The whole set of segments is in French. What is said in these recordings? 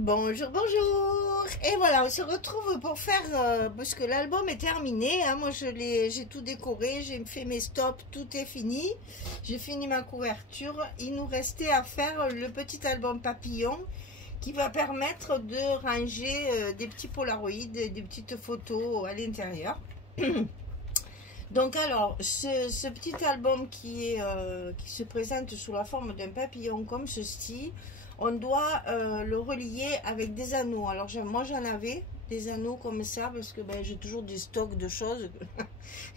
Bonjour, bonjour. Et voilà, on se retrouve pour faire, parce que l'album est terminé, hein. Moi j'ai tout décoré, j'ai fait mes stops, tout est fini. J'ai fini ma couverture. Il nous restait à faire le petit album papillon qui va permettre de ranger des petits polaroïdes, des petites photos à l'intérieur. Donc alors, ce petit album qui se présente sous la forme d'un papillon comme ceci, on doit le relier avec des anneaux. Alors moi j'en avais des anneaux comme ça parce que j'ai toujours des stocks de choses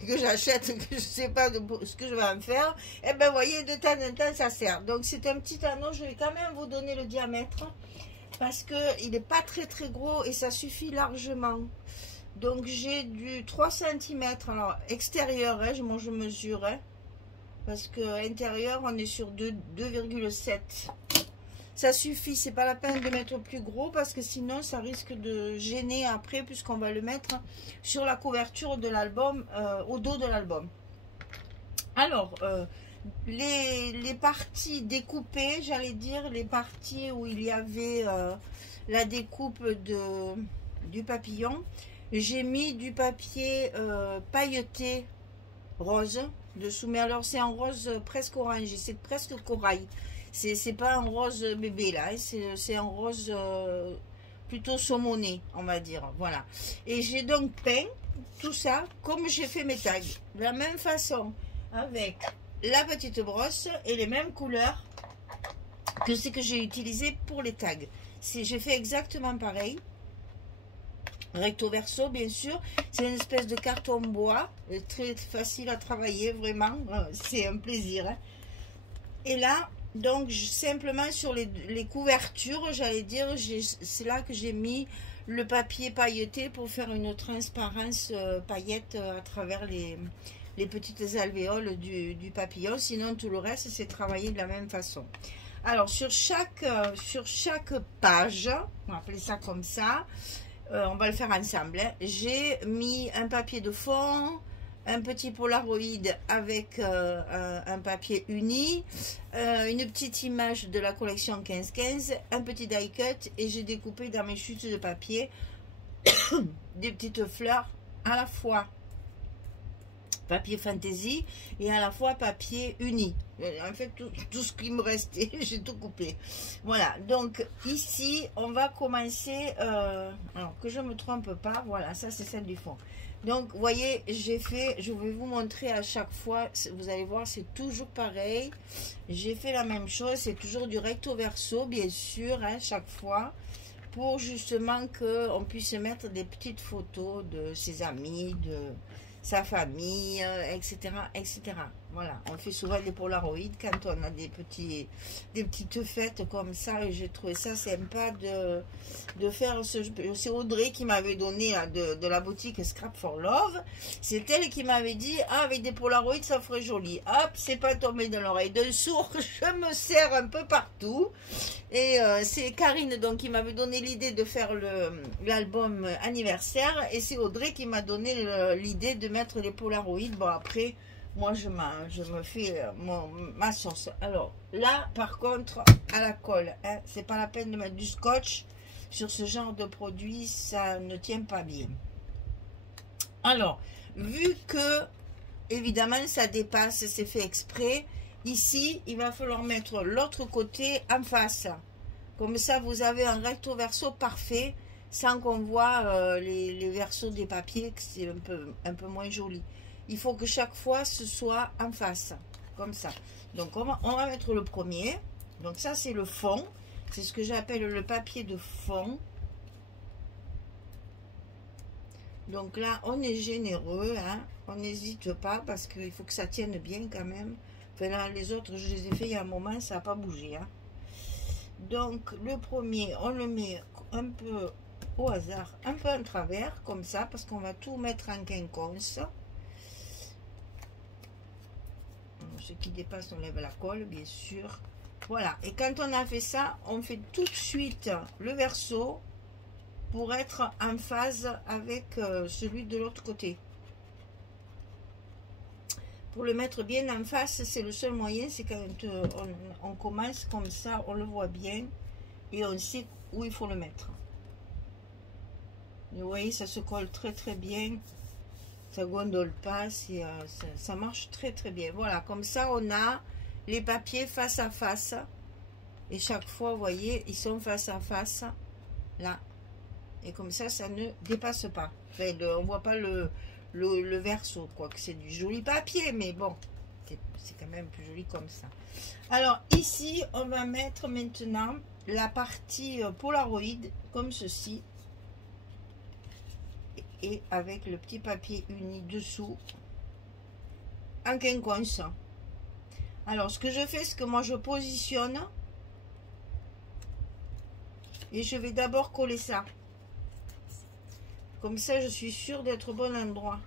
que j'achète, que je ne sais pas ce que je vais en faire. Et vous voyez, de temps en temps ça sert. Donc c'est un petit anneau, je vais quand même vous donner le diamètre parce qu'il n'est pas très gros et ça suffit largement. Donc j'ai du 3 cm, alors extérieur, hein, moi je mesure, hein, parce que intérieur on est sur 2,7. Ça suffit, c'est pas la peine de mettre plus gros parce que sinon ça risque de gêner après puisqu'on va le mettre sur la couverture de l'album, au dos de l'album. Alors, les parties découpées, j'allais dire, les parties où il y avait la découpe du papillon, j'ai mis du papier pailleté rose dessous, mais alors c'est en rose presque orangé, c'est presque corail. C'est pas un rose bébé là, c'est un rose plutôt saumoné, on va dire. Voilà. Et j'ai donc peint tout ça comme j'ai fait mes tags. De la même façon, avec la petite brosse et les mêmes couleurs que ce que j'ai utilisé pour les tags. J'ai fait exactement pareil. Recto verso, bien sûr. C'est une espèce de carton bois, très facile à travailler, vraiment. C'est un plaisir. Hein. Et là, donc simplement sur les couvertures, j'allais dire, c'est là que j'ai mis le papier pailleté pour faire une transparence paillette à travers les petites alvéoles du papillon. Sinon tout le reste c'est travaillé de la même façon. Alors sur chaque page, on va appeler ça comme ça, on va le faire ensemble, hein. J'ai mis un papier de fond, un petit polaroid avec un papier uni, une petite image de la collection 15-15, un petit die cut, et j'ai découpé dans mes chutes de papier des petites fleurs à la fois papier fantaisie et à la fois papier uni. En fait tout ce qui me restait j'ai tout coupé. Voilà, donc ici on va commencer alors que je me trompe pas, voilà, ça c'est celle du fond. Donc vous voyez, j'ai fait, je vais vous montrer à chaque fois, vous allez voir c'est toujours pareil, j'ai fait la même chose, c'est toujours du recto verso bien sûr, hein, chaque fois, pour justement que on puisse mettre des petites photos de ses amis, de sa famille, etc., etc. Voilà, on fait souvent des polaroïdes quand on a des petites fêtes comme ça, et j'ai trouvé ça sympa de faire c'est Audrey qui m'avait donné de la boutique Scrap for Love. C'est elle qui m'avait dit, ah, avec des polaroïdes ça ferait joli. Hop, c'est pas tombé dans l'oreille d'un sourd, je me sers un peu partout. Et c'est Karine donc qui m'avait donné l'idée de faire l'album anniversaire, et c'est Audrey qui m'a donné l'idée de mettre les polaroïdes. Bon, après moi je me fais ma sauce. Alors là par contre à la colle, hein, c'est pas la peine de mettre du scotch sur ce genre de produit, ça ne tient pas bien. Alors vu que évidemment ça dépasse, c'est fait exprès, ici il va falloir mettre l'autre côté en face, comme ça vous avez un recto verso parfait sans qu'on voit les versos des papiers, que c'est un peu moins joli. Il faut que chaque fois ce soit en face, comme ça. Donc on va mettre le premier. Donc ça c'est le fond, c'est ce que j'appelle le papier de fond. Donc là on est généreux, hein, on n'hésite pas parce qu'il faut que ça tienne bien quand même. Enfin là les autres je les ai fait il y a un moment, ça n'a pas bougé, hein. Donc le premier on le met un peu au hasard, un peu en travers comme ça, parce qu'on va tout mettre en quinconce. Ce qui dépasse on lève la colle bien sûr. Voilà, et quand on a fait ça, on fait tout de suite le verso pour être en phase avec celui de l'autre côté. Pour le mettre bien en face, c'est le seul moyen, c'est quand on commence comme ça, on le voit bien. et on sait où il faut le mettre. Vous voyez, ça se colle très très bien, ça gondole pas, ça marche très très bien. Voilà, comme ça on a les papiers face à face, et chaque fois, vous voyez, ils sont face à face, là, et comme ça ne dépasse pas. Enfin, on voit pas le verso, quoi, que c'est du joli papier, mais bon, c'est quand même plus joli comme ça. Alors ici, on va mettre maintenant la partie Polaroid, comme ceci, et avec le petit papier uni dessous en quinconce. Alors ce que je fais, c'est que moi je positionne et je vais d'abord coller ça, comme ça je suis sûre d'être au bon endroit,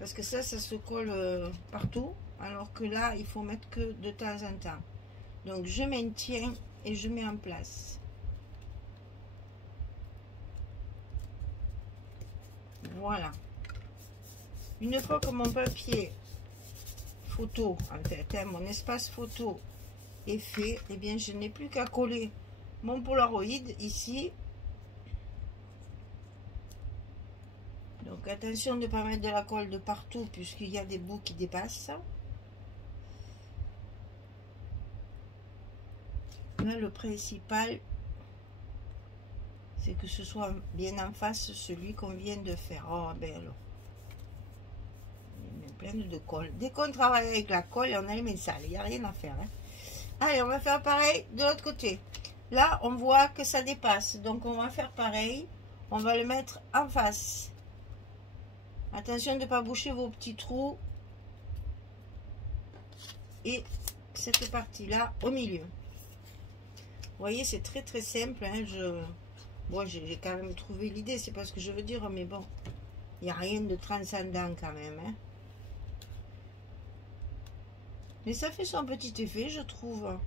parce que ça se colle partout, alors que là il faut mettre que de temps en temps. Donc je maintiens et je mets en place. Voilà. Une fois que mon papier photo, en fait, hein, mon espace photo est fait, et eh bien je n'ai plus qu'à coller mon Polaroid ici. Donc attention de ne pas mettre de la colle de partout, puisqu'il y a des bouts qui dépassent. Là, le principal, c'est que ce soit bien en face celui qu'on vient de faire. Oh, ben alors, il y a plein de colle. Dès qu'on travaille avec la colle, on a les mains sales, il n'y a rien à faire. Hein. Allez, on va faire pareil de l'autre côté. Là, on voit que ça dépasse, donc on va faire pareil. On va le mettre en face. Attention de ne pas boucher vos petits trous. Et cette partie-là au milieu. Vous voyez, c'est très très simple. Hein. Moi, j'ai quand même trouvé l'idée, c'est pas ce que je veux dire, mais bon, il n'y a rien de transcendant quand même. Hein. Mais ça fait son petit effet, je trouve.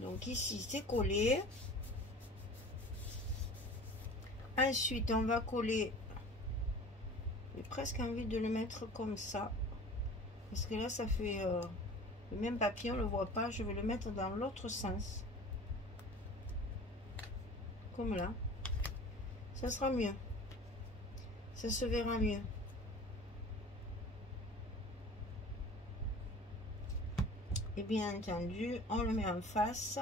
Donc ici, c'est collé. Ensuite, on va coller. J'ai presque envie de le mettre comme ça. Parce que là, ça fait le même papier, on ne le voit pas. Je vais le mettre dans l'autre sens. Comme là. Ça sera mieux. Ça se verra mieux. Et bien entendu, on le met en face.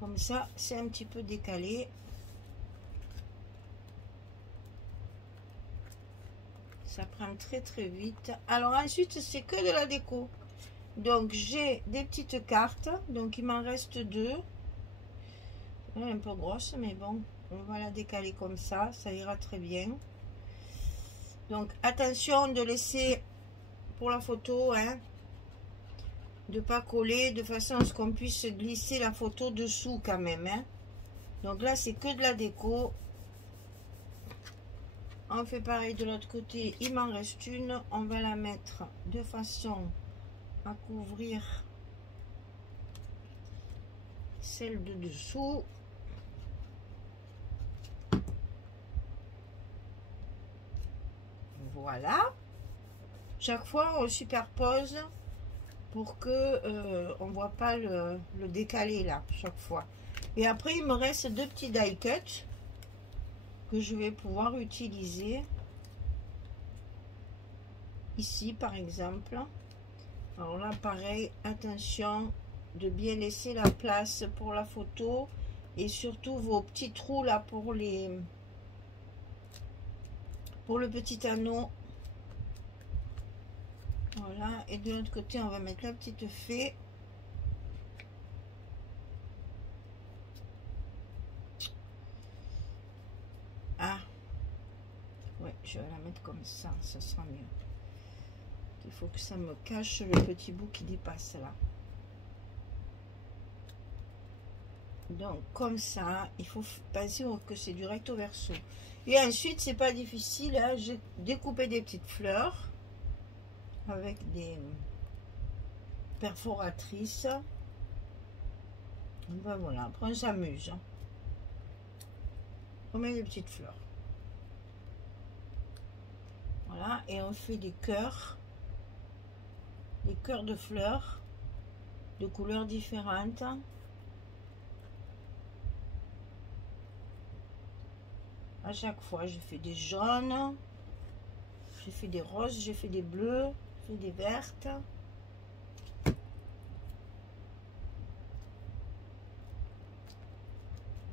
Comme ça, c'est un petit peu décalé. Ça prend très très vite. Alors ensuite, c'est que de la déco. Donc j'ai des petites cartes. Donc il m'en reste 2. Elle est un peu grosse, mais bon, on va la décaler comme ça. Ça ira très bien. Donc attention de laisser pour la photo, hein, de pas coller de façon à ce qu'on puisse glisser la photo dessous quand même. Hein. Donc là, c'est que de la déco. On fait pareil de l'autre côté, il m'en reste une, on va la mettre de façon à couvrir celle de dessous. Voilà. Chaque fois on superpose pour que on voit pas le décalé là chaque fois. Et après il me reste 2 petits die cut que je vais pouvoir utiliser ici par exemple. Alors là pareil, attention de bien laisser la place pour la photo et surtout vos petits trous là pour le petit anneau. Voilà, et de l'autre côté on va mettre la petite fée. Ah ouais, je vais la mettre comme ça sera mieux. Il faut que ça me cache le petit bout qui dépasse là. Donc comme ça, il faut penser que c'est du recto verso. Et ensuite, c'est pas difficile, hein, j'ai découpé des petites fleurs avec des perforatrices. Ben voilà, après on s'amuse. On met des petites fleurs. Voilà, et on fait des cœurs de fleurs de couleurs différentes. À chaque fois, je fais des jaunes, j'ai fait des roses, j'ai fait des bleus, j'ai fait des vertes.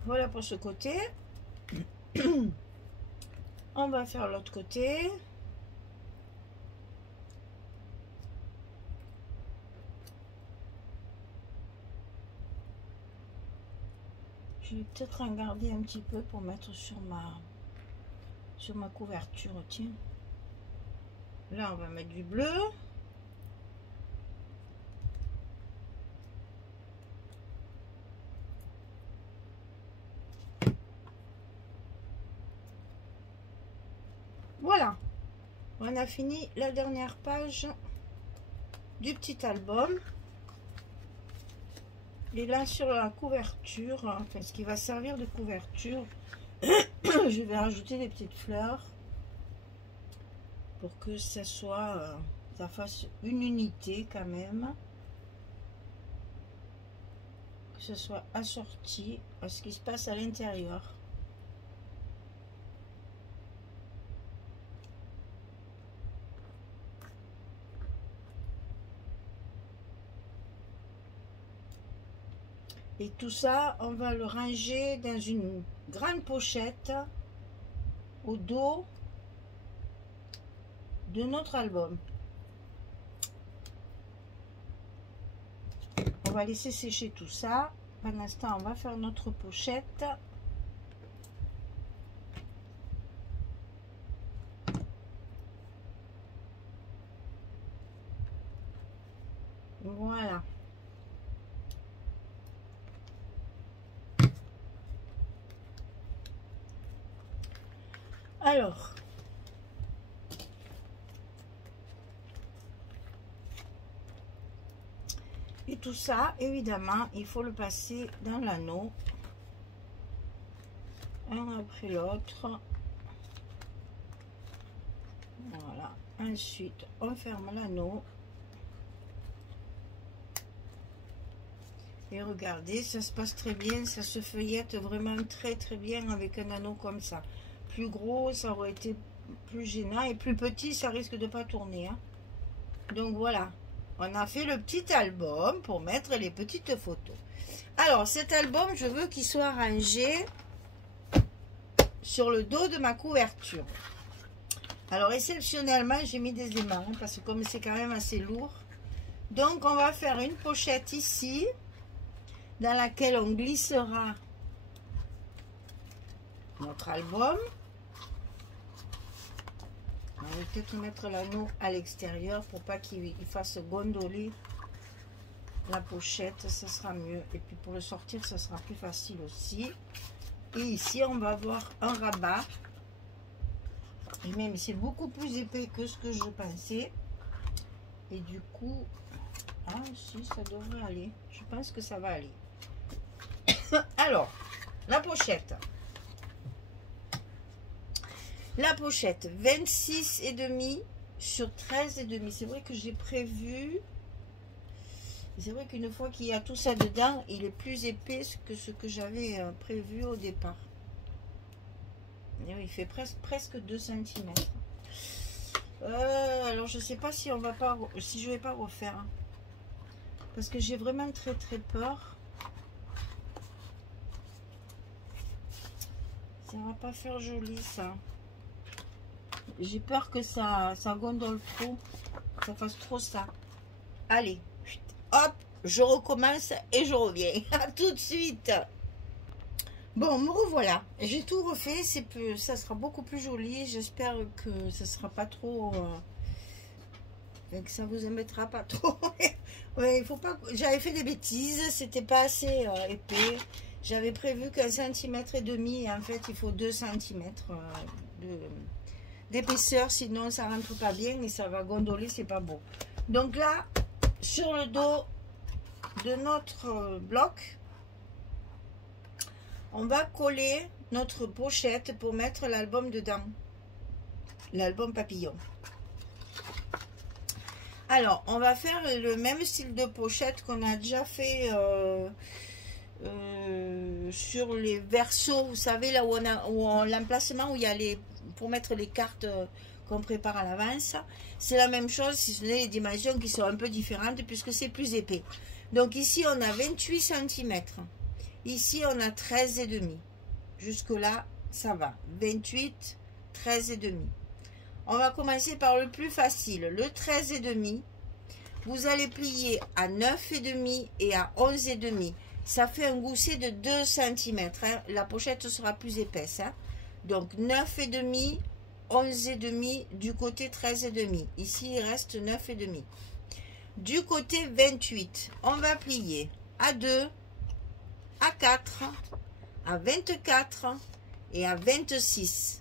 Voilà pour ce côté. On va faire l'autre côté. Je vais peut-être en garder un petit peu pour mettre sur ma couverture. Tiens. Là, on va mettre du bleu. Voilà, on a fini la dernière page du petit album. Et là, sur la couverture, enfin, ce qui va servir de couverture, je vais rajouter des petites fleurs pour que ça soit, ça fasse une unité quand même, que ce soit assorti à ce qui se passe à l'intérieur. Et tout ça, on va le ranger dans une grande pochette au dos de notre album. On va laisser sécher tout ça. Pendant ce temps, on va faire notre pochette. Voilà. Alors, et tout ça, évidemment, il faut le passer dans l'anneau, un après l'autre. Voilà. Ensuite, on ferme l'anneau. Et regardez, ça se passe très bien, ça se feuillette vraiment très très bien avec un anneau comme ça. Plus gros, ça aurait été plus gênant, et plus petit, ça risque de pas tourner. Hein. Donc voilà, on a fait le petit album pour mettre les petites photos. Alors cet album, je veux qu'il soit rangé sur le dos de ma couverture. Alors exceptionnellement, j'ai mis des aimants, hein, parce que comme c'est quand même assez lourd. Donc on va faire une pochette ici, dans laquelle on glissera notre album. On va peut-être mettre l'anneau à l'extérieur pour pas qu'il fasse gondoler la pochette, ça sera mieux. Et puis pour le sortir, ça sera plus facile aussi. Et ici, on va avoir un rabat. Et même, c'est beaucoup plus épais que ce que je pensais. Et du coup, ah si, ça devrait aller. Je pense que ça va aller. Alors, la pochette. La pochette, 26,5 sur 13,5. C'est vrai que j'ai prévu. C'est vrai qu'une fois qu'il y a tout ça dedans, il est plus épais que ce que j'avais prévu au départ. Et il fait presque 2 cm. Alors, je sais pas si on va pas, si je vais pas refaire. Parce que j'ai vraiment très très peur. Ça va pas faire joli ça. J'ai peur que ça gondole trop, ça fasse trop ça. Allez, hop, je recommence et je reviens. À tout de suite. Bon, me revoilà. J'ai tout refait, ça sera beaucoup plus joli. J'espère que ça sera pas trop, que ça vous embêtera pas trop. Ouais, il faut pas. J'avais fait des bêtises, c'était pas assez épais. J'avais prévu qu'1,5 cm et en fait il faut 2 cm d'épaisseur, sinon ça rentre pas bien et ça va gondoler, c'est pas beau. Donc là, sur le dos de notre bloc, on va coller notre pochette pour mettre l'album dedans, l'album papillon. Alors, on va faire le même style de pochette qu'on a déjà fait sur les versos. Vous savez, là où l'emplacement où il y a les... pour mettre les cartes qu'on prépare à l'avance. C'est la même chose, si ce n'est les dimensions qui sont un peu différentes puisque c'est plus épais. Donc ici, on a 28 cm. Ici, on a 13,5. Jusque-là, ça va. 28, 13,5. On va commencer par le plus facile. Le 13,5. Vous allez plier à 9,5 et à 11,5. Ça fait un gousset de 2 cm. Hein. La pochette sera plus épaisse. Hein. Donc 9,5, 11,5 du côté 13,5. Ici, il reste 9,5. Du côté 28, on va plier à 2, à 4, à 24 et à 26.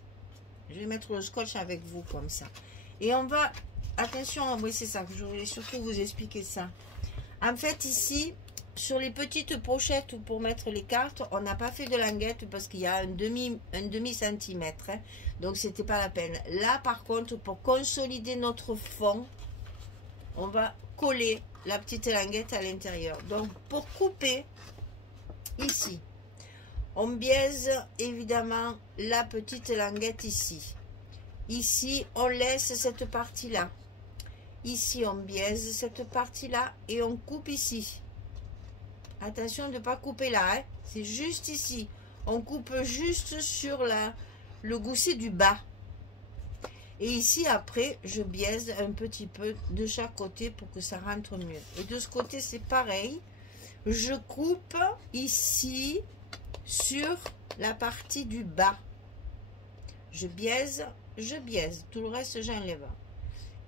Je vais mettre le scotch avec vous comme ça. Et on va... Attention, oui, c'est ça que je voulais surtout vous expliquer ça. En fait, ici, sur les petites pochettes pour mettre les cartes, on n'a pas fait de languette parce qu'il y a un demi centimètre. Hein, donc, c'était pas la peine. Là, par contre, pour consolider notre fond, on va coller la petite languette à l'intérieur. Donc, pour couper, ici, on biaise évidemment la petite languette ici. Ici, on laisse cette partie-là. Ici, on biaise cette partie-là et on coupe ici. Attention de ne pas couper là, hein. C'est juste ici. On coupe juste sur le gousset du bas. Et ici, après, je biaise un petit peu de chaque côté pour que ça rentre mieux. Et de ce côté, c'est pareil. Je coupe ici sur la partie du bas. Je biaise. Tout le reste, j'enlève.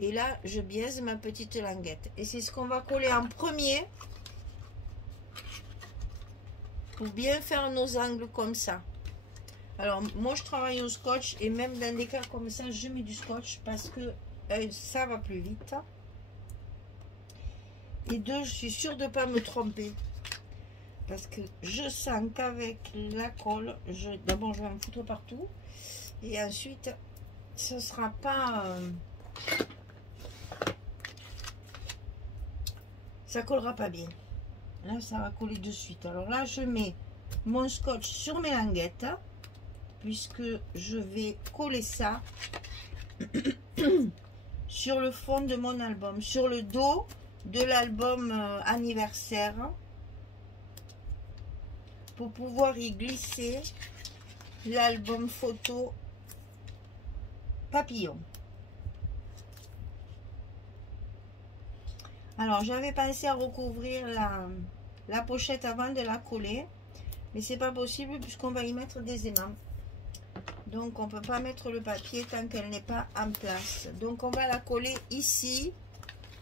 Et là, je biaise ma petite languette. Et c'est ce qu'on va coller en premier. Pour bien faire nos angles comme ça. Alors, moi, je travaille au scotch. Et même dans des cas comme ça, je mets du scotch. Parce que ça va plus vite. Et deux, je suis sûre de ne pas me tromper. Parce que je sens qu'avec la colle, d'abord, je vais en foutre partout. Et ensuite, ce ne sera pas... ça collera pas bien. Là, ça va coller de suite. Alors là, je mets mon scotch sur mes languettes. Puisque je vais coller ça sur le fond de mon album. Sur le dos de l'album anniversaire. Pour pouvoir y glisser l'album photo papillon. Alors, j'avais pensé à recouvrir la pochette avant de la coller. Mais c'est pas possible puisqu'on va y mettre des aimants. Donc, on ne peut pas mettre le papier tant qu'elle n'est pas en place. Donc, on va la coller ici.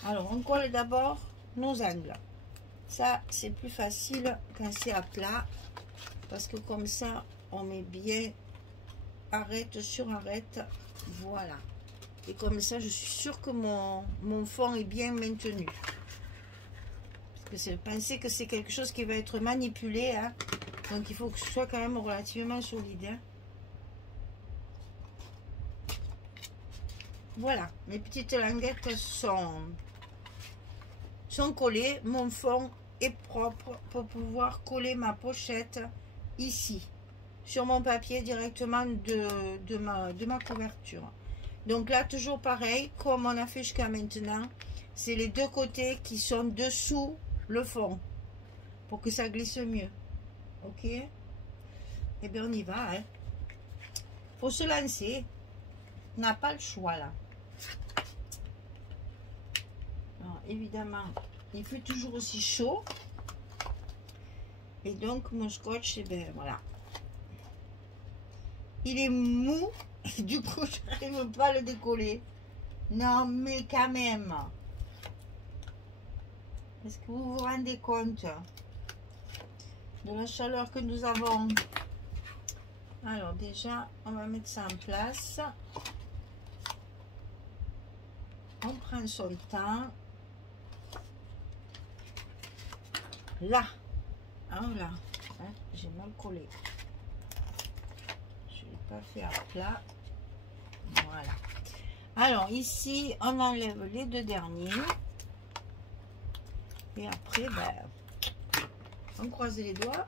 Alors, on colle d'abord nos angles. Ça, c'est plus facile quand c'est à plat. Parce que comme ça, on met bien arête sur arête. Voilà. Et comme ça, je suis sûre que mon fond est bien maintenu. Parce que pensez que c'est quelque chose qui va être manipulé. Hein. Donc, il faut que ce soit quand même relativement solide. Hein. Voilà. Mes petites languettes sont collées. Mon fond est propre pour pouvoir coller ma pochette ici. Sur mon papier directement de ma couverture. Donc là, toujours pareil, comme on a fait jusqu'à maintenant, c'est les deux côtés qui sont dessous le fond, pour que ça glisse mieux. Ok? Et bien, on y va. Hein. Faut se lancer. On n'a pas le choix, là. Alors, évidemment, il fait toujours aussi chaud. Et donc, mon scotch, et bien, voilà. Il est mou. Et du coup, je n'arrive pas à le décoller. Non, mais quand même. Est-ce que vous vous rendez compte de la chaleur que nous avons? Alors, déjà, on va mettre ça en place. On prend son temps. Là. Ah, là. Hein, j'ai mal collé. Pas fait à plat. Voilà. Alors ici on enlève les deux derniers. Et après, ben, on croise les doigts.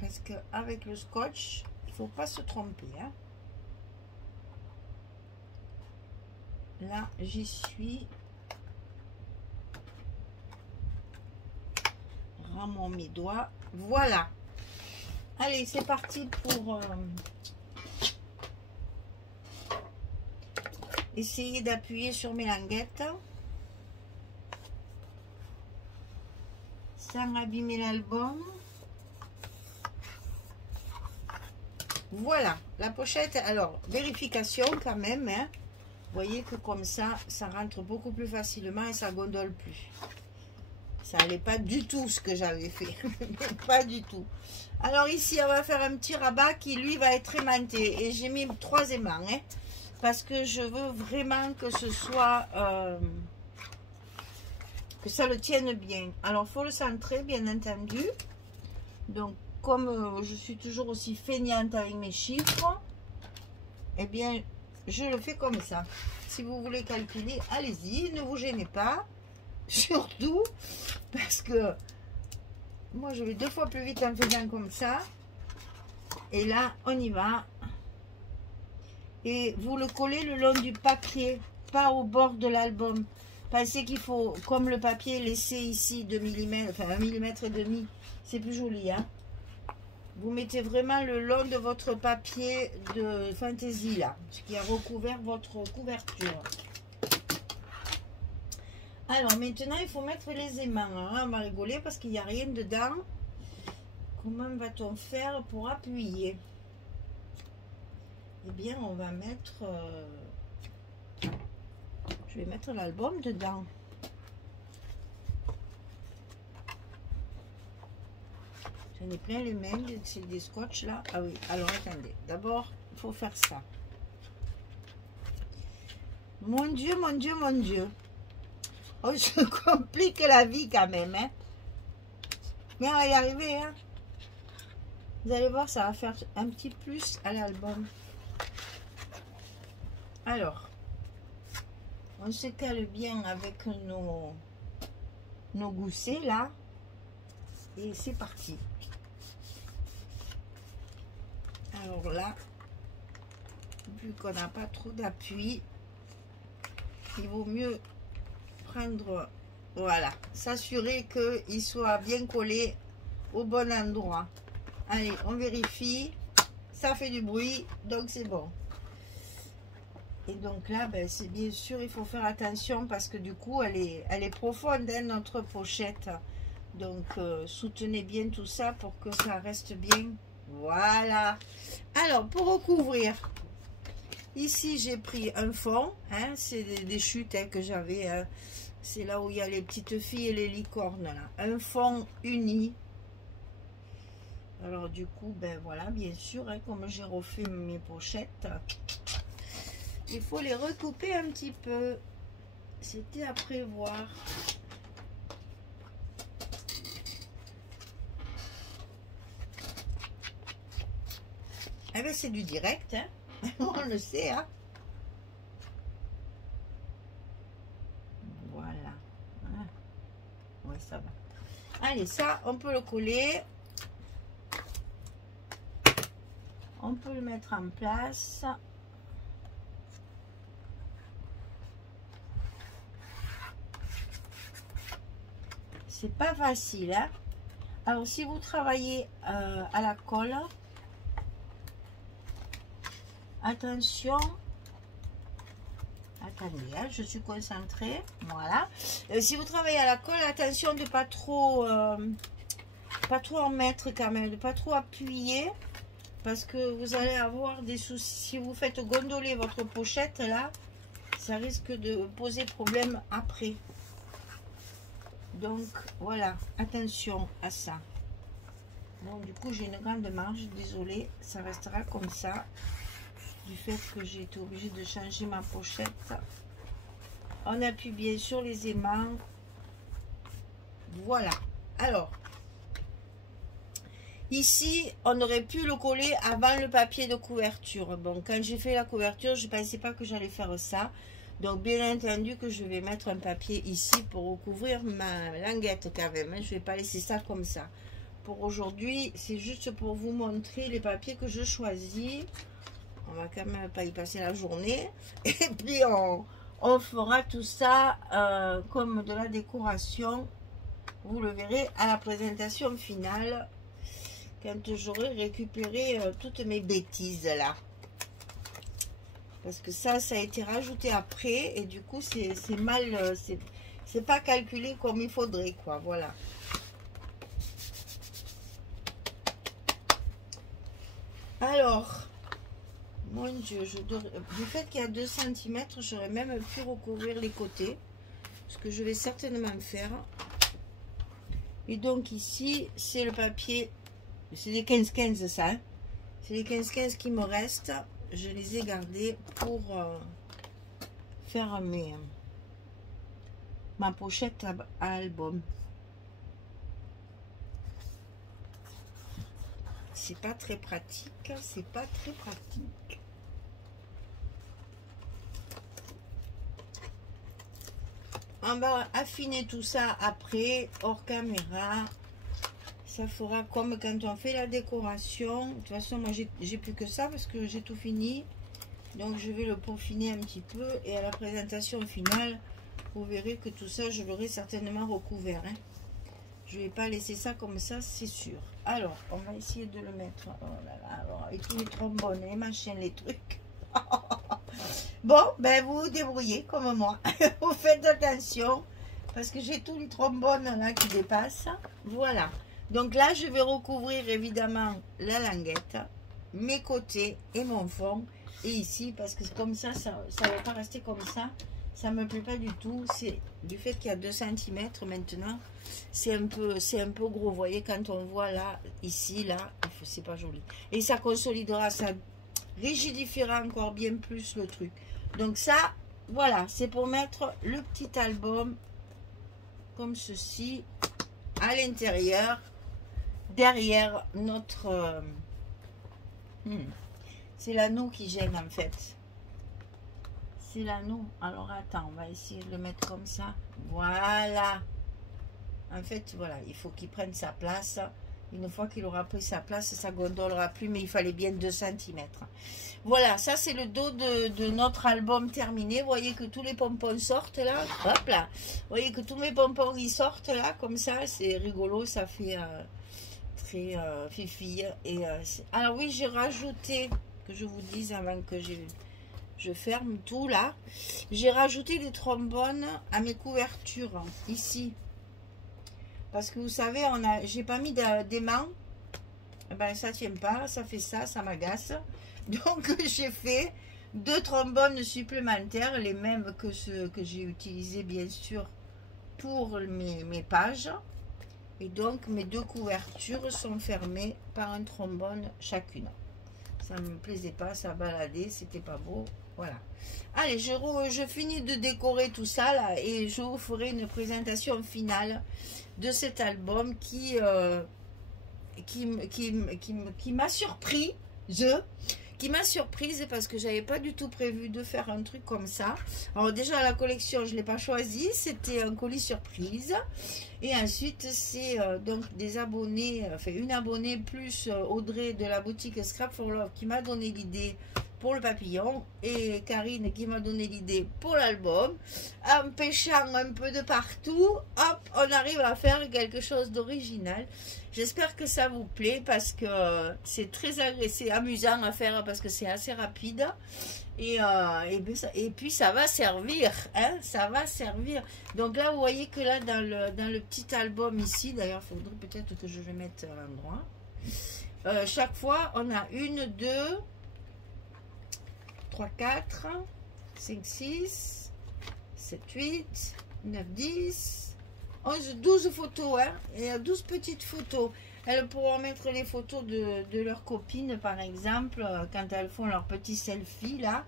Parce qu'avec le scotch, il ne faut pas se tromper. Hein. Là, j'y suis. Ramons mes doigts. Voilà. Allez, c'est parti pour essayer d'appuyer sur mes languettes. Sans abîmer l'album. Voilà, la pochette. Alors, vérification quand même. Hein. Vous voyez que comme ça rentre beaucoup plus facilement et ça gondole plus. Ça n'allait pas du tout ce que j'avais fait. Pas du tout. Alors ici, on va faire un petit rabat qui, lui, va être aimanté. Et j'ai mis 3 aimants. Hein, parce que je veux vraiment que ce soit... que ça le tienne bien. Alors, il faut le centrer, bien entendu. Donc, comme je suis toujours aussi feignante avec mes chiffres, eh bien, je le fais comme ça. Si vous voulez calculer, allez-y, ne vous gênez pas. Surtout parce que moi, je vais 2 fois plus vite en faisant comme ça. Et là, on y va. Et vous le collez le long du papier, pas au bord de l'album. Pensez qu'il faut, comme le papier, laisser ici 2 mm, enfin 1,5 mm. C'est plus joli, hein. Vous mettez vraiment le long de votre papier de fantaisie, là, ce qui a recouvert votre couverture. Alors, maintenant, il faut mettre les aimants. Hein. On va rigoler parce qu'il n'y a rien dedans. Comment va-t-on faire pour appuyer? Eh bien, on va mettre... je vais mettre l'album dedans. J'en ai plein les mains, c'est des scotch là. Ah oui, alors attendez. D'abord, il faut faire ça. Mon Dieu, mon Dieu, mon Dieu. Oh, je complique la vie quand même. Hein. Mais on va y arriver. Hein. Vous allez voir, ça va faire un petit plus à l'album. Alors, on se cale bien avec nos goussets là. Et c'est parti. Alors là, vu qu'on n'a pas trop d'appui, il vaut mieux prendre, voilà, s'assurer qu'il soit bien collé au bon endroit. Allez, on vérifie. Ça fait du bruit, donc c'est bon. Et donc là, ben, c'est bien sûr, il faut faire attention parce que du coup, elle est profonde, hein, notre pochette. Donc, soutenez bien tout ça pour que ça reste bien. Voilà. Alors, pour recouvrir, ici, j'ai pris un fond. Hein, c'est des chutes hein, que j'avais. Hein. C'est là où il y a les petites filles et les licornes. Là. Un fond uni. Alors, du coup, ben voilà, bien sûr, hein, comme j'ai refait mes pochettes, il faut les recouper un petit peu. C'était à prévoir. Eh bien, c'est du direct, hein. On le sait, hein. Voilà. Ah. Oui, ça va. Allez, ça, on peut le coller. On peut le mettre en place. C'est pas facile, hein. Alors, si vous travaillez à la colle, attention, attendez, hein, je suis concentrée, voilà. Si vous travaillez à la colle, attention de pas trop en mettre quand même, de pas trop appuyer, parce que vous allez avoir des soucis. Si vous faites gondoler votre pochette là, ça risque de poser problème après. Donc voilà, attention à ça. Bon, du coup j'ai une grande marge, désolée, ça restera comme ça. Du fait que j'ai été obligée de changer ma pochette. On appuie bien sur les aimants. Voilà. Alors, ici, on aurait pu le coller avant le papier de couverture. Bon, quand j'ai fait la couverture, je ne pensais pas que j'allais faire ça. Donc bien entendu que je vais mettre un papier ici pour recouvrir ma languette quand même, hein. Je vais pas laisser ça comme ça. Pour aujourd'hui, c'est juste pour vous montrer les papiers que je choisis. On va quand même pas y passer la journée. Et puis on fera tout ça comme de la décoration. Vous le verrez à la présentation finale, quand j'aurai récupéré toutes mes bêtises là. Parce que ça a été rajouté après et du coup c'est mal, c'est pas calculé comme il faudrait quoi, voilà. Alors, mon Dieu, du fait qu'il y a 2 cm, j'aurais même pu recouvrir les côtés, ce que je vais certainement faire. Et donc ici, c'est le papier, c'est les 15-15 ça, hein. C'est les 15-15 qui me restent. Je les ai gardés pour faire ma pochette à album. C'est pas très pratique, c'est pas très pratique. On va affiner tout ça après, hors caméra. Ça fera comme quand on fait la décoration. De toute façon, moi, j'ai plus que ça parce que j'ai tout fini. Donc, je vais le peaufiner un petit peu. Et à la présentation finale, vous verrez que tout ça, je l'aurai certainement recouvert, hein. Je ne vais pas laisser ça comme ça, c'est sûr. Alors, on va essayer de le mettre. Oh là là, alors, avec tous les trombones, les machins, les trucs. Bon, ben vous vous débrouillez comme moi. Vous faites attention parce que j'ai tous les trombones là qui dépassent. Voilà. Donc là, je vais recouvrir évidemment la languette, mes côtés et mon fond. Et ici, parce que comme ça ne va pas rester comme ça. Ça me plaît pas du tout. C'est du fait qu'il y a 2 cm maintenant. C'est un peu gros. Vous voyez, quand on voit là, ici, là, c'est pas joli. Et ça consolidera, ça rigidifiera encore bien plus le truc. Donc ça, voilà, c'est pour mettre le petit album comme ceci à l'intérieur, derrière notre... c'est l'anneau qui gêne en fait. C'est l'anneau. Alors attends, on va essayer de le mettre comme ça. Voilà. En fait, voilà, il faut qu'il prenne sa place. Une fois qu'il aura pris sa place, ça gondolera plus, mais il fallait bien 2 cm. Voilà, ça c'est le dos de notre album terminé. Vous voyez que tous les pompons sortent là. Hop là. Vous voyez que tous mes pompons ils sortent là, comme ça. C'est rigolo, ça fait très fifi. Et, alors oui, j'ai rajouté, que je vous dise avant que je ferme tout là. J'ai rajouté des trombones à mes couvertures, ici. Parce que vous savez, j'ai pas mis d'aimant. Ben, ça tient pas, ça fait ça, ça m'agace. Donc, j'ai fait 2 trombones supplémentaires, les mêmes que ceux que j'ai utilisés, bien sûr, pour mes pages. Et donc, mes 2 couvertures sont fermées par un trombone chacune. Ça ne me plaisait pas, ça baladait, c'était pas beau. Voilà. Allez, je finis de décorer tout ça, là, et je vous ferai une présentation finale de cet album qui m'a surprise, parce que j'avais pas du tout prévu de faire un truc comme ça. Alors déjà la collection je l'ai pas choisi, c'était un colis surprise, et ensuite c'est donc des abonnés, enfin une abonnée plus Audrey de la boutique Scrap for Love qui m'a donné l'idée pour le papillon, et Karine qui m'a donné l'idée pour l'album. En pêchant un peu de partout, hop, on arrive à faire quelque chose d'original. J'espère que ça vous plaît, parce que c'est c'est amusant à faire, parce que c'est assez rapide, et puis ça va servir, hein, ça va servir. Donc là vous voyez que là dans le petit album ici, d'ailleurs il faudrait peut-être que je le mette à l'endroit, chaque fois on a 1, 2, 3, 4, 5, 6, 7, 8, 9, 10, 11, 12 photos, hein. Il y a 12 petites photos. Elles pourront mettre les photos de leurs copines, par exemple, quand elles font leur petit selfie, là.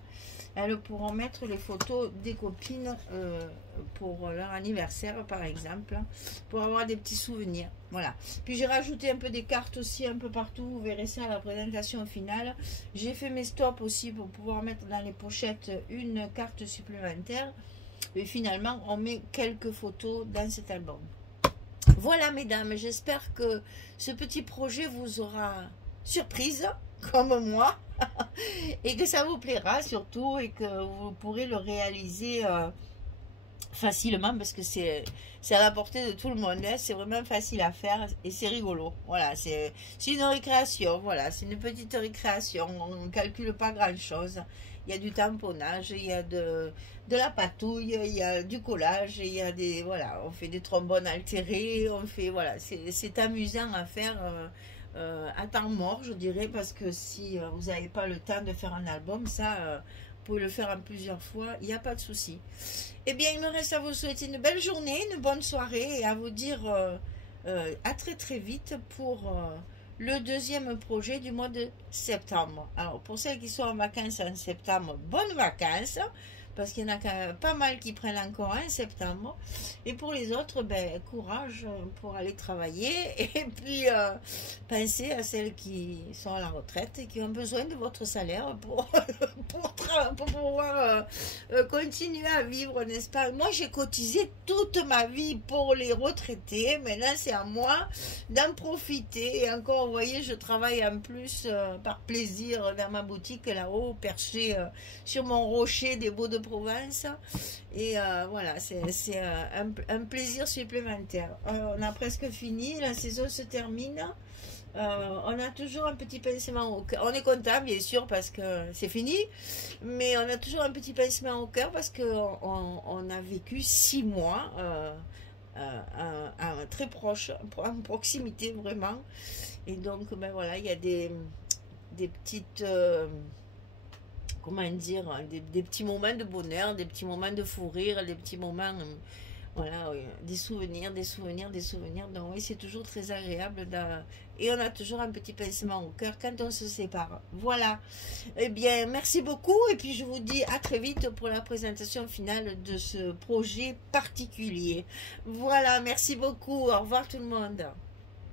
elles pourront mettre les photos des copines pour leur anniversaire, par exemple, pour avoir des petits souvenirs. Voilà. Puis j'ai rajouté un peu des cartes aussi un peu partout. Vous verrez ça à la présentation finale. J'ai fait mes stops aussi pour pouvoir mettre dans les pochettes une carte supplémentaire. Et finalement, on met quelques photos dans cet album. Voilà, mesdames, j'espère que ce petit projet vous aura surprise, comme moi, et que ça vous plaira surtout, et que vous pourrez le réaliser facilement, parce que c'est à la portée de tout le monde, hein. C'est vraiment facile à faire et c'est rigolo. Voilà, c'est une récréation, voilà, c'est une petite récréation, on ne calcule pas grand chose. Il y a du tamponnage, il y a de la patouille, il y a du collage, il y a des, voilà, on fait des trombones altérés, on fait, voilà, c'est amusant à faire à temps mort, je dirais, parce que si vous n'avez pas le temps de faire un album, ça, vous pouvez le faire en plusieurs fois, il n'y a pas de souci. Eh bien, il me reste à vous souhaiter une belle journée, une bonne soirée, et à vous dire à très très vite pour le deuxième projet du mois de septembre. Alors, pour celles qui sont en vacances en septembre, bonnes vacances, parce qu'il y en a quand même pas mal qui prennent encore en septembre. Et pour les autres, ben, courage pour aller travailler. Et puis, pensez à celles qui sont à la retraite et qui ont besoin de votre salaire pour pouvoir continuer à vivre, n'est-ce pas? Moi, j'ai cotisé toute ma vie pour les retraités. Maintenant, c'est à moi d'en profiter. Et encore, vous voyez, je travaille en plus par plaisir dans ma boutique là-haut, perchée sur mon rocher des Baux de Provence, et voilà, c'est un plaisir supplémentaire. On a presque fini, la saison se termine, on a toujours un petit pincement au cœur, on est content bien sûr parce que c'est fini, mais on a toujours un petit pincement au cœur parce que on a vécu 6 mois très proche, en proximité vraiment, et donc ben voilà, il y a des petites comment dire, des petits moments de bonheur, des petits moments de fou rire, des petits moments, voilà, des souvenirs, des souvenirs, des souvenirs. Donc oui, c'est toujours très agréable. Et on a toujours un petit pincement au cœur quand on se sépare. Voilà. Eh bien, merci beaucoup. Et puis, je vous dis à très vite pour la présentation finale de ce projet particulier. Voilà, merci beaucoup. Au revoir tout le monde.